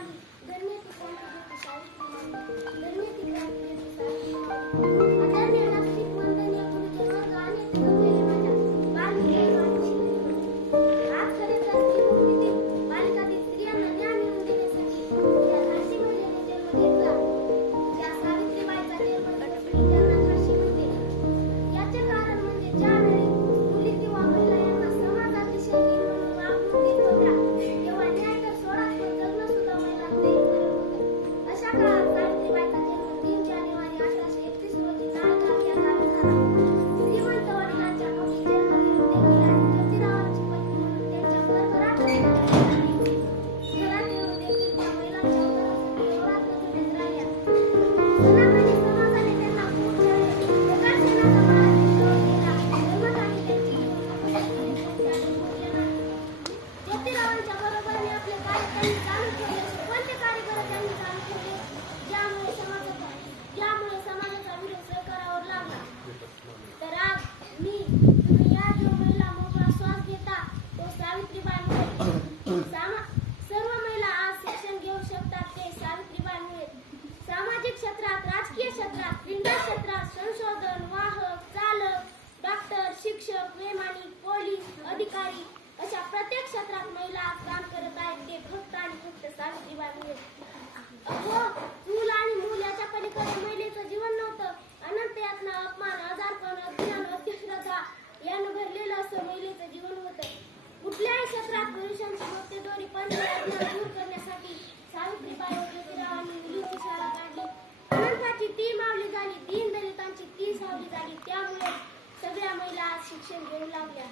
आली धन्य ती कोमलवती सावित्रीबाई धन्य ती क्रांतिज्योती सावित्रीबाई आदरणीय नागरिक वंदनीय गुरुजन वर्ग आणि तुमचे माझ्या बालमित्रांनो आज खरे तर स्त्रीमुक्ती दिन बालिकातील स्त्रियांना ज्ञान मिळवून देण्यासाठी ज्या झाशी महिलेने जन्म घेतला त्या सावित्रीबाईचा जन्म त्यांना झाशीमध्ये याचे कारण म्हणजे ज्यावेळी मुली किंवा महिला यांना समाजाविषयी म्हणून वागणूक देत होत्या तेव्हा न्याय तर सोडाच पण जगणं सुद्धा महिलांचे एक करत होतं. अशा काळात सावित्रीबाईचा जन्म 3 जानेवारी 1831 रोजी नाळगाव या गावी झाला. श्रीमंत वडिलांच्या पोटी जन्म घेऊन त्यांनी राणी ज्योतिरावांची पत्नी म्हणून त्यांच्या भरभराट घरात येऊन देखील त्या महिलांच्या उद्धारासाठी अहोरात्र झटत राहिल्या. सनातनी समाजाने त्यांना खूप छळले. प्रकाशनाचा माळा त्यांच्यावर केला. धर्मासाठी त्यांची ज्योतिरावांच्या बरोबरीने आपले कार्य त्यांनी चालू ठेवले. कोणते कार्य करत त्यांनी चालू ठेवले ज्यामुळे समाजाचा विरोध स्वीकारावा लागला. तर आज तुम्ही या जो महिला मोकळा श्वास घेता तो सावित्रीबाईंमुळे. सर्व महिला आज शिक्षण घेऊ शकतात ते सावित्रीबाईंमुळे. सामाजिक क्षेत्रात, राजकीय क्षेत्रात, क्रीडा क्षेत्रात, संशोधन, वाहक, चालक, डॉक्टर, शिक्षक, वैमानिक, पोलीस, अधिकारी अशा प्रत्येक क्षेत्रात महिला आज काम करत आहेत ते फक्त आणि फक्त सावित्रीबाईंमुळे. चूल आणि मूल याच्या पलीकडे महिलेचं जीवन नव्हतं. अनंत यातना, अपमान, आजारपण, अज्ञान, अंधश्रद्धा यानं भरलेलं असं महिलेचं जीवन होतं. कुठल्याही क्षेत्रात पुरुषांची मक्तेदोरी अज्ञान दूर करण्यासाठी सावित्रीबाई व ज्योतिरावांनी मुलींची शाळा काढली. अनंताची ती माऊली झाली, दीनदलितांची ती सावली झाली. त्यामुळे सगळ्या महिला आज शिक्षण घेऊ लागल्या.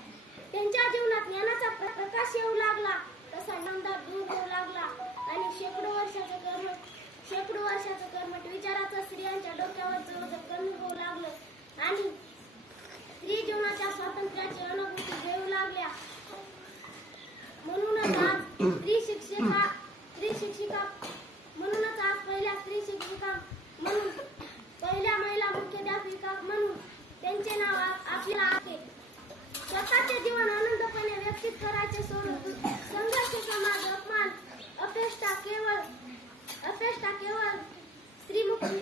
त्यांच्या जीवनात ज्ञानाचा प्रकाश येऊ लागला, तसा नामदार दूर होऊ लागला आणि शेकडो वर्षाचं कर्मठ विचाराचं स्त्रियांच्या डोक्यावरचं ओझं कमी होऊ लागलं आणि स्त्री जीवनाच्या स्वातंत्र्याची अनुभूती घेऊ लागल्या. म्हणूनच आज म्हणूनच आज पहिल्या स्त्री शिक्षिका म्हणून, पहिल्या महिला मुख्याध्यापिका म्हणून त्यांचे नाव आपल्याला आहे. स्वतःचे जीवन आनंदपणे व्यक्तित करायचे सोडून संघर्ष, समाज, अपमान, अपेष्टा केवळ स्त्रीमुक्ती